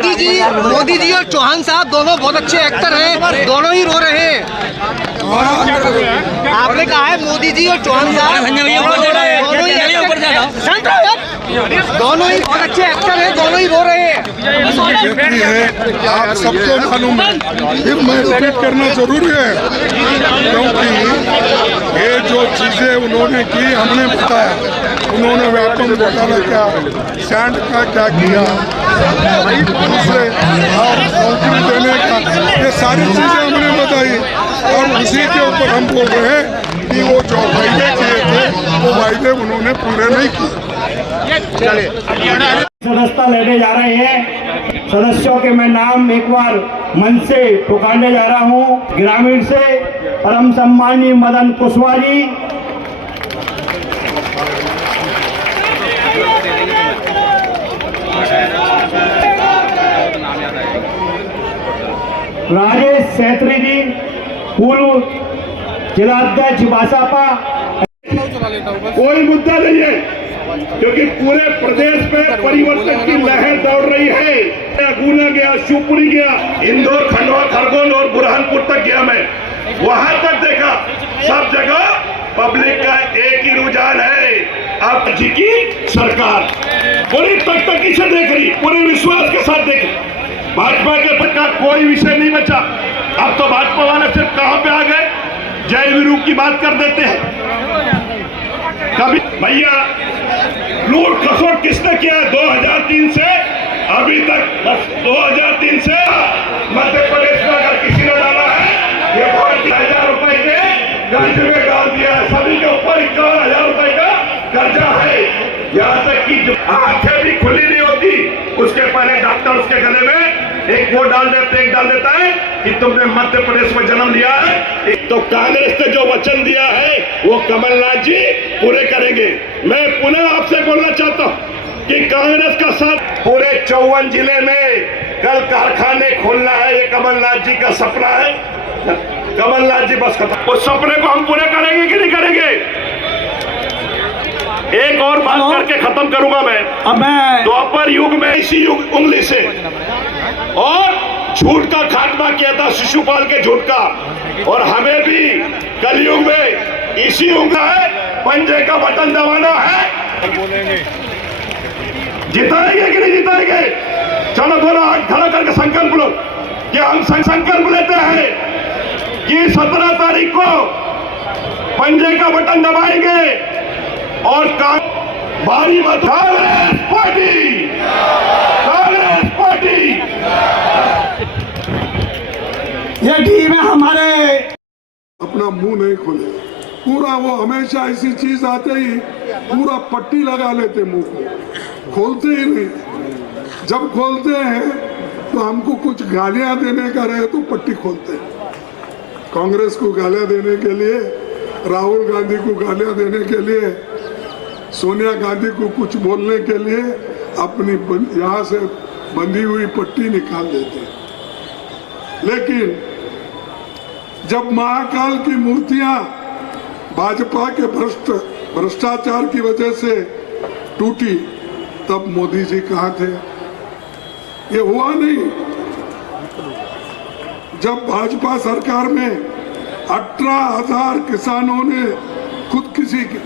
मोदी जी और चौहान साहब दोनों बहुत अच्छे एक्टर हैं, दोनों ही रो रहे हैं। आपने कहा है मोदी जी और चौहान साहब दोनों ही बहुत अच्छे एक्टर हैं, दोनों ही रो रहे हैं। आप सबको मालूम है, फिर मैं रिपीट करना जरूरी है, क्योंकि ये जो चीजें उन्होंने की हमने बताया। उन्होंने व्यापम घोटाला क्या, सैंड का क्या किया, दूसरे नौकरी देने का, ये सारी चीजें हमने बताई। और उसी के ऊपर हम बोल रहे हैं कि वो जो वायदे किए थे वो वायदे उन्होंने पूरे नहीं किए। सदस्यता लेने जा रहे हैं। सदस्यों के मैं नाम एक बार मन से पुकारने जा रहा हूं। ग्रामीण से परम सम्मानीय मदन कुशवाहा जी, राजेश सेत्री जी, पूर्व जिलाध्यक्ष बासापा। कोई मुद्दा नहीं है, क्योंकि पूरे प्रदेश में परिवर्तन की लहर दौड़ रही है। गुना गया, शिवपुरी गया, इंदौर, खंडवा, खरगोन और बुरहानपुर तक गया मैं, वहां तक देखा, सब जगह पब्लिक का एक ही रुझान है, अब जी की सरकार पूरी तकतकी से देख रही, पूरे विश्वास के साथ देख रही। भाजपा के पद का कोई विषय नहीं बचा। अब तो भाजपा वाले सिर्फ कहां पे आ गए, जय वीरू की बात कर देते हैं। कभी भैया लूट खसोट किसने किया? 2003 से अभी तक, बस 2003 से मध्य प्रदेश में अगर किसी ने डाला है, ये 50,000 रुपए के कर्जे में डाल दिया है। सभी के ऊपर 51,000 रुपए का कर्जा है। यहाँ तक कि जो आंखें भी खुली नहीं होती, उसके पहले डॉक्टर उसके गले में एक वो डाल देता है कि तुमने मध्य प्रदेश में जन्म लिया है। एक तो कांग्रेस ने जो वचन दिया है वो कमलनाथ जी पूरे करेंगे। मैं पुनः आपसे बोलना चाहता हूं कि कांग्रेस का साथ पूरे 54 जिले में कल कारखाने खोलना है, ये कमलनाथ जी का सपना है। कमलनाथ जी बस खत्म, उस सपने को हम पूरे करेंगे कि नहीं करेंगे? एक और बात करके खत्म करूंगा मैं। द्वापर युग में इसी युग उंगली से और झूठ का खात्मा किया था, शिशुपाल के झूठ का, और हमें भी कलयुग में इसी उंगली है, पंजे का बटन दबाना है। जिताएंगे कि नहीं जिताएंगे? चलो दोनों हाथ खड़ा करके संकल्प लो कि हम संकल्प लेते हैं कि 17 तारीख को पंजे का बटन दबाएंगे और भारी मत। कांग्रेस पार्टी, कांग्रेस पार्टी, ये टीम है हमारे। अपना मुंह नहीं खोले, पूरा वो हमेशा ऐसी चीज आते ही पूरा पट्टी लगा लेते, मुंह को खोलते ही नहीं। जब खोलते हैं तो हमको कुछ गालियां देने का रहे तो पट्टी खोलते हैं। कांग्रेस को गालियां देने के लिए, राहुल गांधी को गालियां देने के लिए, सोनिया गांधी को कुछ बोलने के लिए अपनी यहाँ से बंधी हुई पट्टी निकाल देते हैं। लेकिन जब महाकाल की मूर्तियां भाजपा के भ्रष्टाचार की वजह से टूटी, तब मोदी जी कहाँ थे? ये हुआ नहीं। जब भाजपा सरकार में 18,000 किसानों ने खुदकुशी की,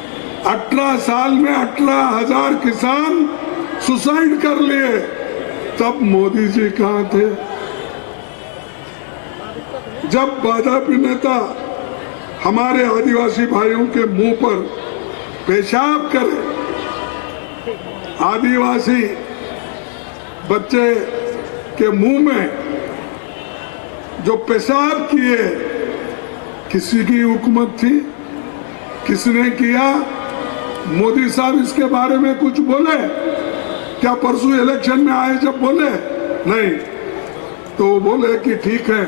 18 साल में 18,000 किसान सुसाइड कर लिए, तब मोदी जी कहाँ थे? जब भाजपा नेता हमारे आदिवासी भाइयों के मुंह पर पेशाब करे, आदिवासी बच्चे के मुंह में जो पेशाब किए, किसी की हुकूमत थी? किसने किया? मोदी साहब इसके बारे में कुछ बोले क्या? परसों इलेक्शन में आए जब बोले नहीं, तो बोले कि ठीक है,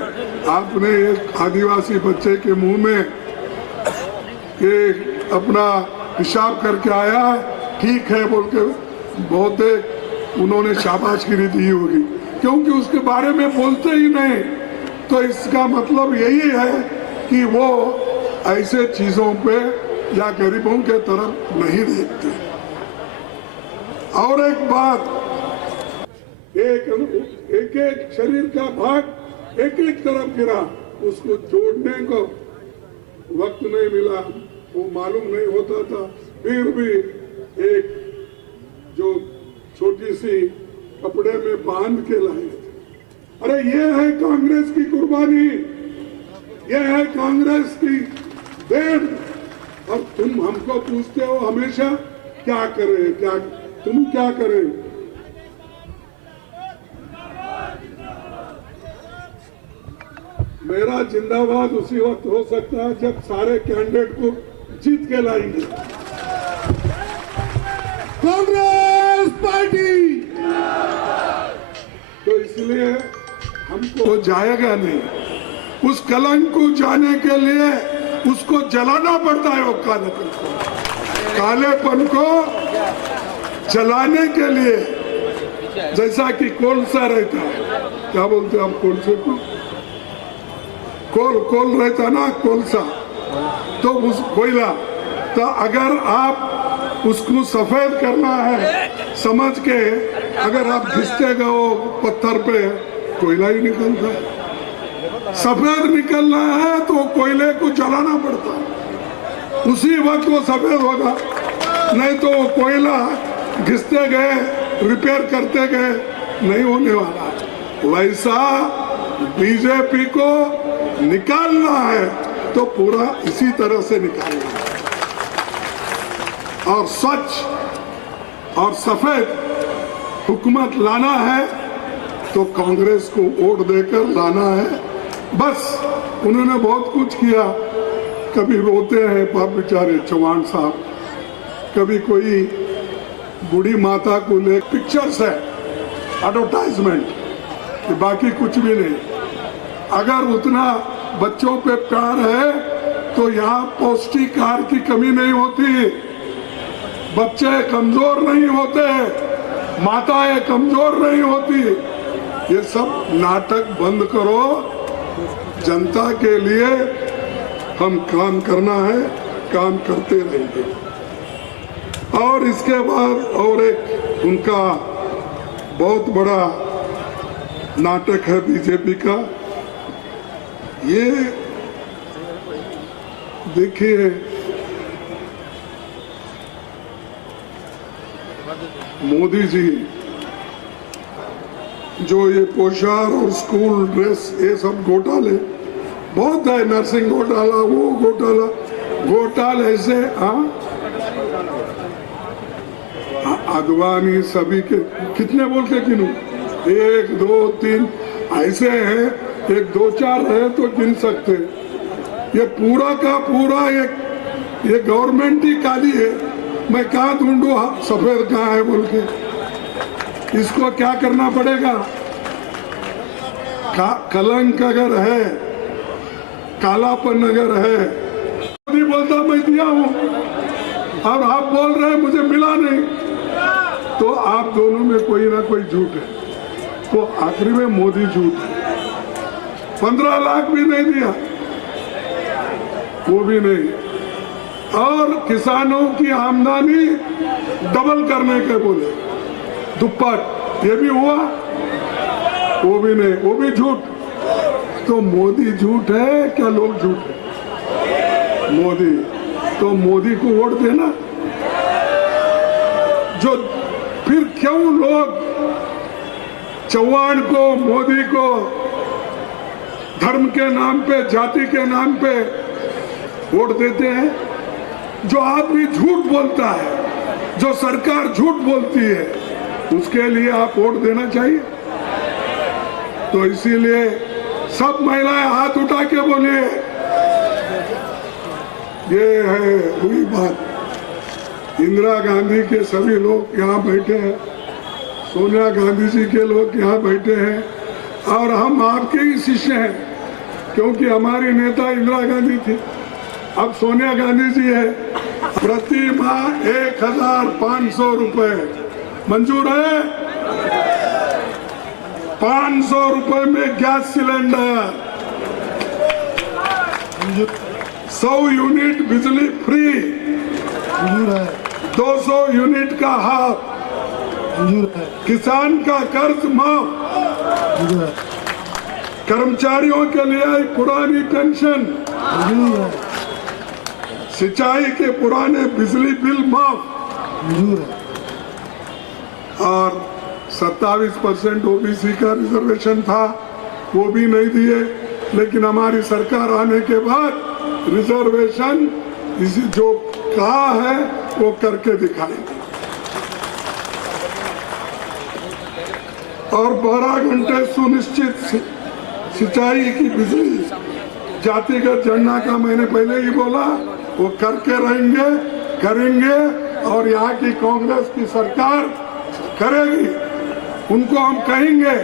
आपने एक आदिवासी बच्चे के मुंह में एक अपना पेशाब करके आया, ठीक है बोल के बहुत उन्होंने शाबाशगिरी दी होगी, क्योंकि उसके बारे में बोलते ही नहीं। तो इसका मतलब यही है कि वो ऐसे चीजों पे या गरीबों के तरफ नहीं देखते। और एक बात, एक एक एक शरीर का भाग एक एक तरफ गिरा, उसको जोड़ने को वक्त नहीं मिला, वो मालूम नहीं होता था। फिर भी एक जो छोटी सी कपड़े में बांध के लाए थे। अरे ये है कांग्रेस की कुर्बानी, ये है कांग्रेस की देन। और तुम हमको पूछते हो हमेशा क्या करे, क्या तुम क्या करे। मेरा जिंदाबाद उसी वक्त हो सकता है जब सारे कैंडिडेट को जीत के लाएंगे। कांग्रेस पार्टी तो इसलिए हमको जाएगा नहीं। उस कलंक को जाने के लिए उसको जलाना पड़ता है। वो कालेपन को, कालेपन को जलाने के लिए, जैसा कि कोलसा रहता है, क्या बोलते हैं हम कोलसे को, कोल रहता ना, कोलसा, तो उस कोयला, तो अगर आप उसको सफेद करना है समझ के, अगर आप घिसते गए पत्थर पे, कोयला ही निकलता है। सफेद निकलना है तो कोयले को जलाना पड़ता है, उसी वक्त वो सफेद होगा। नहीं तो कोयला घिसते गए, रिपेयर करते गए, नहीं होने वाला। वैसा बीजेपी को निकालना है तो पूरा इसी तरह से निकालना है, और स्वच्छ और सफेद हुकूमत लाना है तो कांग्रेस को वोट देकर लाना है। बस उन्होंने बहुत कुछ किया, कभी रोते हैं बाप बेचारे चौहान साहब, कभी कोई बूढ़ी माता को ले पिक्चर्स है, एडवर्टाइजमेंट, बाकी कुछ भी नहीं। अगर उतना बच्चों पे प्यार है तो यहाँ पौष्टिक आहार की कमी नहीं होती, बच्चे कमजोर नहीं होते, माताएं कमजोर नहीं होती। ये सब नाटक बंद करो, जनता के लिए हम काम करना है, काम करते रहेंगे। और इसके बाद और एक उनका बहुत बड़ा नाटक है बीजेपी का। ये देखिए, मोदी जी जो ये पोशाक और स्कूल ड्रेस, ये सब घोटाले बहुत है, नर्सिंग घोटाला, वो घोटाला, घोटाले से आडवाणी सभी के कितने बोल के गिनूं, 1 2 3 ऐसे हैं, 1 2 4 है तो गिन सकते। ये पूरा का पूरा ये गवर्नमेंट ही काली है। मैं कहाँ ढूंढूं सफेद कहाँ है बोल के। इसको क्या करना पड़ेगा? कलंक अगर है, कालापन अगर है, मोदी बोलता मैं दिया हूं और आप बोल रहे हैं मुझे मिला नहीं, तो आप दोनों में कोई ना कोई झूठ है। तो आखिरी में मोदी झूठ है। 15 लाख भी नहीं दिया, वो भी नहीं, और किसानों की आमदनी डबल करने के बोले, दुप्पट, ये भी हुआ, वो भी नहीं, वो भी झूठ। तो मोदी झूठ है क्या लोग झूठ है? मोदी, तो मोदी को वोट देना। जो फिर क्यों लोग चौहान को, मोदी को धर्म के नाम पे, जाति के नाम पे वोट देते हैं? जो आदमी झूठ बोलता है, जो सरकार झूठ बोलती है, उसके लिए आप वोट देना चाहिए। तो इसीलिए सब महिलाएं हाथ उठा के बोलिए, ये है हुई बात। इंदिरा गांधी के सभी लोग यहाँ बैठे हैं, सोनिया गांधी जी के लोग यहाँ बैठे हैं, और हम आपके ही शिष्य हैं, क्योंकि हमारी नेता इंदिरा गांधी थी, अब सोनिया गांधी जी है। प्रति माह 1500 रुपए मंजूर है। 500 रुपए में गैस सिलेंडर, 100 यूनिट बिजली फ्री, 200 यूनिट का हाफ, किसान का कर्ज माफ, कर्मचारियों के लिए पुरानी पेंशन, सिंचाई के पुराने बिजली बिल माफ, और 27% ओबीसी का रिजर्वेशन था वो भी नहीं दिए। लेकिन हमारी सरकार आने के बाद रिजर्वेशन जो कहा है वो करके दिखाएंगे। और 12 घंटे सुनिश्चित सिंचाई की बिजली, जातिगत जनगणना का मैंने पहले ही बोला, वो करके रहेंगे, करेंगे, और यहाँ की कांग्रेस की सरकार करेगी। उनको हम कहेंगे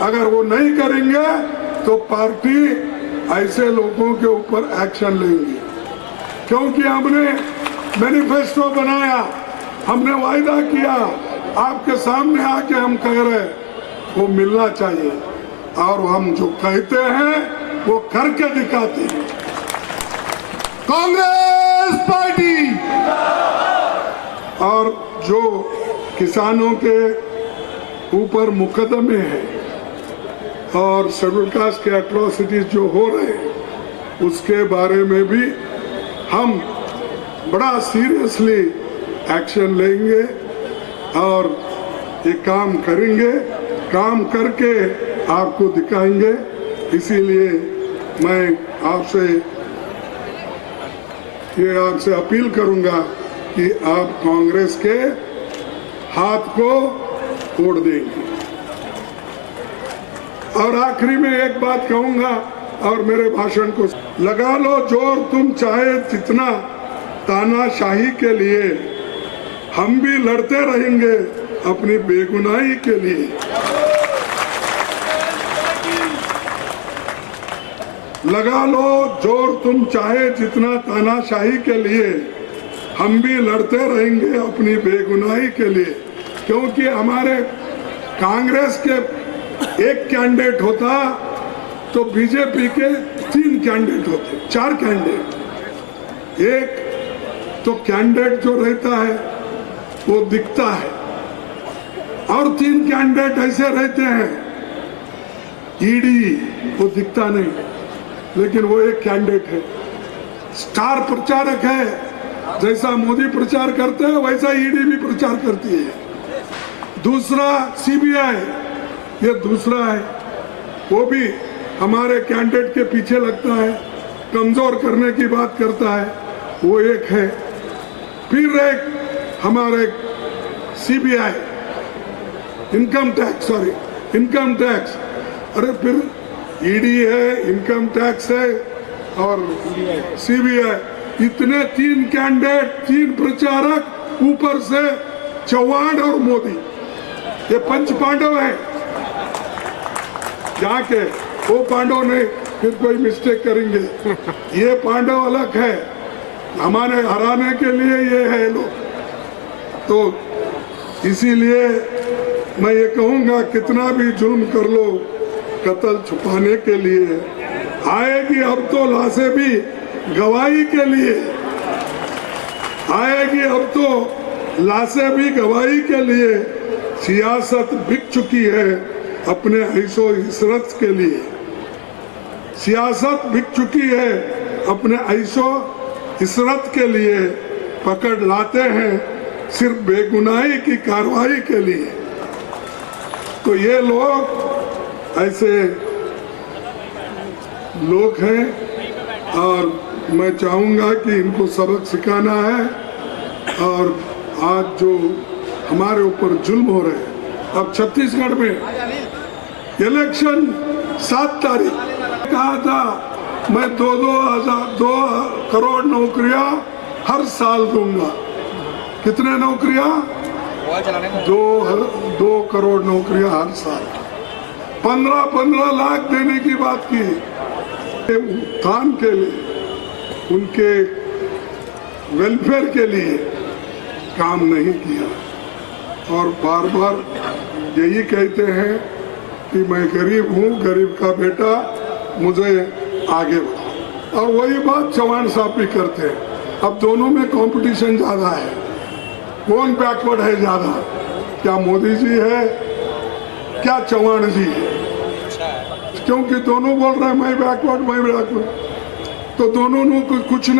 अगर वो नहीं करेंगे तो पार्टी ऐसे लोगों के ऊपर एक्शन लेंगी, क्योंकि हमने मैनिफेस्टो बनाया, हमने वायदा किया, आपके सामने आके हम कह रहे वो मिलना चाहिए, और हम जो कहते हैं वो करके दिखाते हैं। कांग्रेस पार्टी। और जो किसानों के ऊपर मुकदमे हैं और शेड्यूल कास्ट के एट्रोसिटीज जो हो रहे हैं उसके बारे में भी हम बड़ा सीरियसली एक्शन लेंगे और ये काम करेंगे, काम करके आपको दिखाएंगे। इसीलिए मैं आपसे अपील करूंगा कि आप कांग्रेस के हाथ को तोड़ देंगे। और आखिरी में एक बात कहूंगा और मेरे भाषण को लगा लो जोर तुम चाहे जितना, तानाशाही के लिए हम भी लड़ते रहेंगे अपनी बेगुनाही के लिए। लगा लो जोर तुम चाहे जितना, तानाशाही के लिए हम भी लड़ते रहेंगे अपनी बेगुनाही के लिए। क्योंकि हमारे कांग्रेस के एक कैंडिडेट होता तो बीजेपी के 3 कैंडिडेट होते, 4 कैंडिडेट। एक तो कैंडिडेट जो रहता है वो दिखता है, और 3 कैंडिडेट ऐसे रहते हैं, ईडी वो दिखता नहीं, लेकिन वो एक कैंडिडेट है, स्टार प्रचारक है। जैसा मोदी प्रचार करते हैं वैसा ईडी भी प्रचार करती है। दूसरा सीबीआई, ये दूसरा है, वो भी हमारे कैंडिडेट के पीछे लगता है, कमजोर करने की बात करता है, वो एक है। फिर एक हमारे सीबीआई, इनकम टैक्स, अरे फिर ईडी है, इनकम टैक्स है और सीबीआई, इतने 3 कैंडिडेट, 3 प्रचारक, ऊपर से चौहान और मोदी, ये पंच पांडव है। जाके वो पांडव नहीं, फिर कोई मिस्टेक करेंगे, ये पांडव अलग है, हमारे हराने के लिए ये है लोग। तो इसीलिए मैं ये कहूंगा कितना भी जुल्म कर लो, कत्ल छुपाने के लिए आएगी, अब तो लाशें भी गवाही के लिए आएगी, अब तो लाशें भी गवाही के लिए। सियासत बिक चुकी है अपने ऐशो इशरत के लिए, सियासत बिक चुकी है अपने ऐशो इशरत के लिए, पकड़ लाते हैं सिर्फ बेगुनाही की कार्रवाई के लिए। तो ये लोग ऐसे लोग हैं और मैं चाहूंगा कि इनको सबक सिखाना है। और आज जो हमारे ऊपर जुल्म हो रहे हैं, अब छत्तीसगढ़ में इलेक्शन 7 तारीख कहा था मैं 2 करोड़ नौकरियां हर साल दूंगा। कितने नौकरियां? 2 करोड़ नौकरियां हर साल, 15 लाख देने की बात की। उत्थान के लिए, उनके वेलफेयर के लिए काम नहीं किया और बार बार यही कहते हैं कि मैं गरीब हूँ, गरीब का बेटा, मुझे आगे बढ़ाओ। और वही बात चौहान साहब भी करते हैं। अब दोनों में कंपटीशन ज्यादा है, कौन बैकवर्ड है ज्यादा, क्या मोदी जी है क्या चौहान जी है? क्योंकि दोनों बोल रहे हैं मैं बैकवर्ड, तो दोनों को कुछ नहीं।